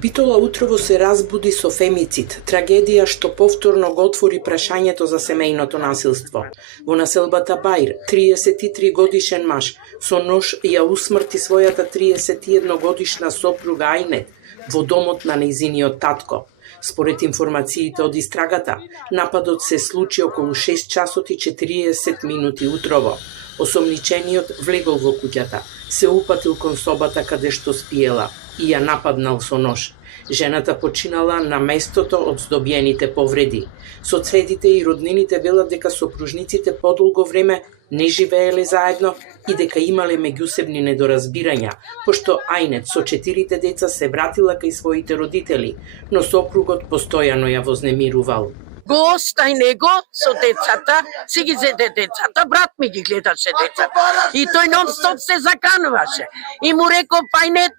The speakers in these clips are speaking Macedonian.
Битола утрово се разбуди со фемицид, трагедија што повторно го отвори прашањето за семејното насилство. Во населбата Баир, 33 годишен маж со нож ја усмрти својата 31 годишна сопруга Ајнет во домот на нејзиниот татко. Според информациите од истрагата, нападот се случи околу 6 часот и 40 минути утрово. Осомничениот влегол во куќата, се упатил кон собата каде што спиела и ја нападнал со нож. Жената починала на местото од здобиените повреди. Соцедите и роднините велат дека сопружниците подолго време не живееле заедно и дека имале меѓусебни недоразбирања, пошто Ајнет со 4 деца се вратила кај своите родители, но сопругот постојано ја вознемирувал. Го остај него со децата, си ги зеде децата, брат ми ги гледаше децата. И тој нон-стоп се закануваше. И му рекол Ајнет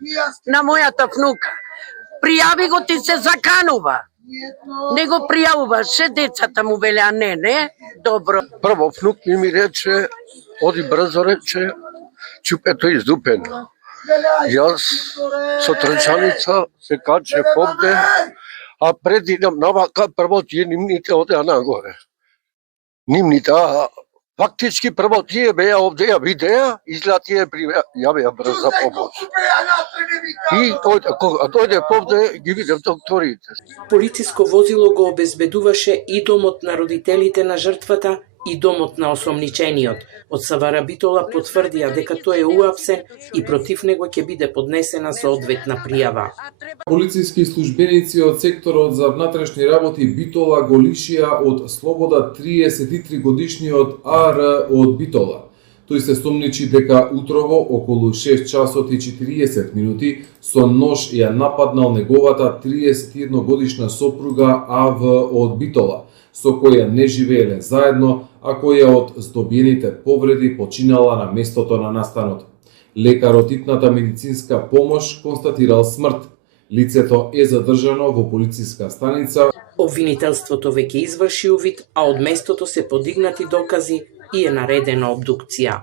на мојата внука, пријави го, ти се заканува. Не го пријавуваше, децата му велеа не, добро. Прво внук ми рече, оди брзо рече, чупето издупено. Јас со трчаница се качев овде, а пред идам навака, прво тие нимните одеа нагоре. Нимните, фактички прво тие беа овде, ја видеа, изгледа тие јавеа брз за помош. И дојде овде, ги видев докторите. Полициско возило го обезбедуваше и домот на родителите на жртвата и домот на осомничениот. Од СВР Битола потврдија дека тој е уапсен и против него ќе биде поднесена соодветна пријава. Полициски службеници од секторот за внатрешни работи Битола го лишија од слобода 33 годишниот АР од Битола. Тој се сомничи дека утрово околу 6 часот и 40 минути со нож ја нападнал неговата 31 годишна сопруга АВ од Битола, со која не живееле заедно, а која од здобиените повреди починала на местото на настанот. Лекар од итната медицинска помош констатирал смрт. Лицето е задржано во полициска станица. Обвинителството веќе изврши увид, а од местото се подигнати докази и е наредена обдукција.